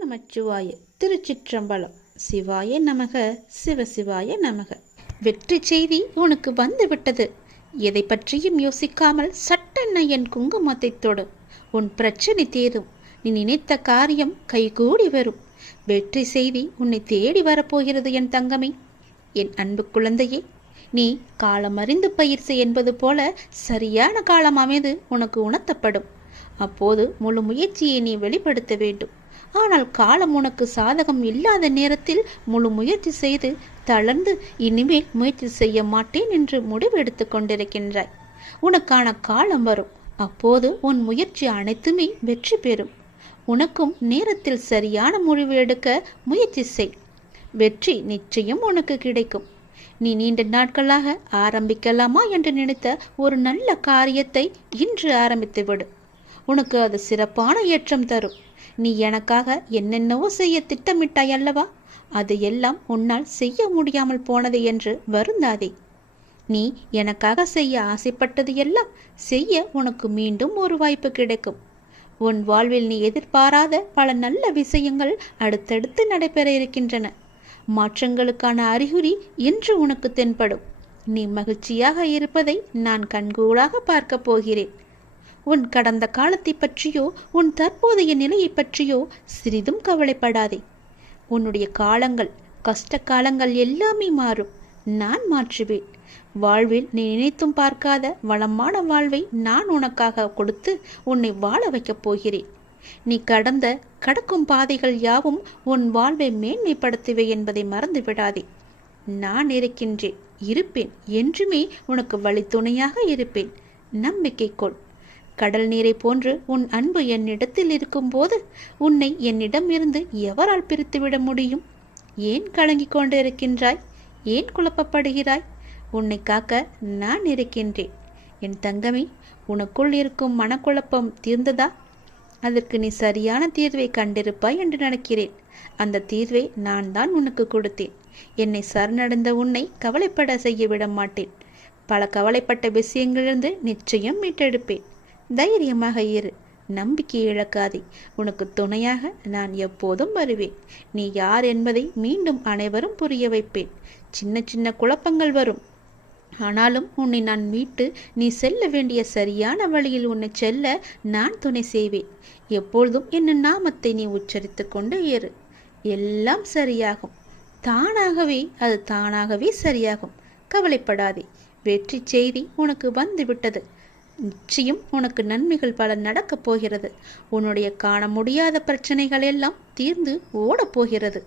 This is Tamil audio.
நமச்சிவாய. திருச்சிற்றம்பலம். சிவாய நமக, சிவசிவாய நமக. வெற்றி செய்தி உனக்கு வந்து விட்டது. எதை பற்றியும் யோசிக்காமல் சட்டென்ன என் குங்குமத்தை தொடு. உன் பிரச்சனை தீரும். நீ நினைத்த காரியம் கைகூடி வரும். வெற்றி செய்தி உன்னை தேடி வரப்போகிறது என் தங்கமே. என் அன்பு குழந்தையே, நீ காலம் அறிந்து பயிற்சி என்பது போல சரியான காலம் அமைது உனக்கு உணர்த்தப்படும். அப்போது முழு முயற்சியை நீ வெளிப்படுத்த வேண்டும். ஆனால் காலம் உனக்கு சாதகம் இல்லாத நேரத்தில் முழு முயற்சி செய்து தளர்ந்து இனிமேல் முயற்சி செய்ய மாட்டேன் என்று முடிவெடுத்து கொண்டிருக்கின்றாய். உனக்கான காலம் வரும். அப்போது உன் முயற்சி அனைத்துமே வெற்றி பெறும். உனக்கும் நேரத்தில் சரியான முடிவு எடுக்க முயற்சி செய். வெற்றி நிச்சயம் உனக்கு கிடைக்கும். நீ நீண்ட நாட்களாக ஆரம்பிக்கலாமா என்று நினைத்த ஒரு நல்ல காரியத்தை இன்று ஆரம்பித்து விடு. உனக்கு அது சிறப்பான ஏற்றம் தரும். நீ எனக்காக என்னென்னவோ செய்ய திட்டமிட்டாய் அல்லவா? அது எல்லாம் உன்னால் செய்ய முடியாமல் போனது என்று வருந்தாதே. நீ எனக்காக செய்ய ஆசைப்பட்டது எல்லாம் செய்ய உனக்கு மீண்டும் ஒரு வாய்ப்பு கிடைக்கும். உன் வாழ்வில் நீ எதிர்பாராத பல நல்ல விஷயங்கள் அடுத்தடுத்து நடைபெற இருக்கின்றன. மாற்றங்களுக்கான அறிகுறி இன்று உனக்கு தென்படும். நீ மகிழ்ச்சியாக இருப்பதை நான் கண்கூடாக பார்க்க போகிறேன். உன் கடந்த காலத்தை பற்றியோ உன் தற்போதைய நிலையை பற்றியோ சிறிதும் கவலைப்படாதே. உன்னுடைய காலங்கள், கஷ்ட காலங்கள் எல்லாமே மாறும். நான் மாற்றுவேன். வாழ்வில் நீ நினைத்தும் பார்க்காத வளமான வாழ்வை நான் உனக்காக கொடுத்து உன்னை வாழ வைக்கப் போகிறேன். நீ கடக்கும் பாதைகள் யாவும் உன் வாழ்வை மேன்மைப்படுத்துவே என்பதை மறந்து விடாதே. நான் இருக்கின்றேன், இருப்பேன். என்றுமே உனக்கு வழித்துணையாக இருப்பேன். நம்பிக்கை கொள். கடல் நீரை போன்று உன் அன்பு என்னிடத்தில் இருக்கும்போது உன்னை என்னிடம் இருந்து எவரால் பிரித்துவிட முடியும்? ஏன் கலங்கிக் கொண்டு இருக்கின்றாய்? ஏன் குழப்பப்படுகிறாய்? உன்னை காக்க நான் இருக்கின்றேன். என் தங்கமே, உனக்குள் இருக்கும் மனக்குழப்பம் தீர்ந்ததா? அதற்கு நீ சரியான தீர்வை கண்டிருப்பாய் என்று நினைக்கிறேன். அந்த தீர்வை நான் தான் உனக்கு கொடுத்தேன். என்னை சரணடைந்த உன்னை கவலைப்பட செய்ய விட மாட்டேன். பல கவலைப்பட்ட விஷயங்களிலிருந்து நிச்சயம் மீட்டெடுப்பேன். தைரியமாக இரு. நம்பிக்கை இழக்காதே. உனக்கு துணையாக நான் எப்போதும் வருவேன். நீ யார் என்பதை மீண்டும் அனைவரும் புரிய வைப்பேன். சின்ன சின்ன குழப்பங்கள் வரும். ஆனாலும் உன்னை நான் மீட்டு நீ செல்ல வேண்டிய சரியான வழியில் உன்னை செல்ல நான் துணை செய்வேன். எப்பொழுதும் என் நாமத்தை நீ உச்சரித்து கொண்டு ஏறு. எல்லாம் சரியாகும். அது தானாகவே சரியாகும். கவலைப்படாதே. வெற்றி செய்தி உனக்கு வந்து விட்டது. நிச்சயம் உனக்கு நன்மைகள் பல நடக்கப் போகிறது. உன்னுடைய காண முடியாத பிரச்சனைகள் எல்லாம் தீர்ந்து ஓடப் போகிறது.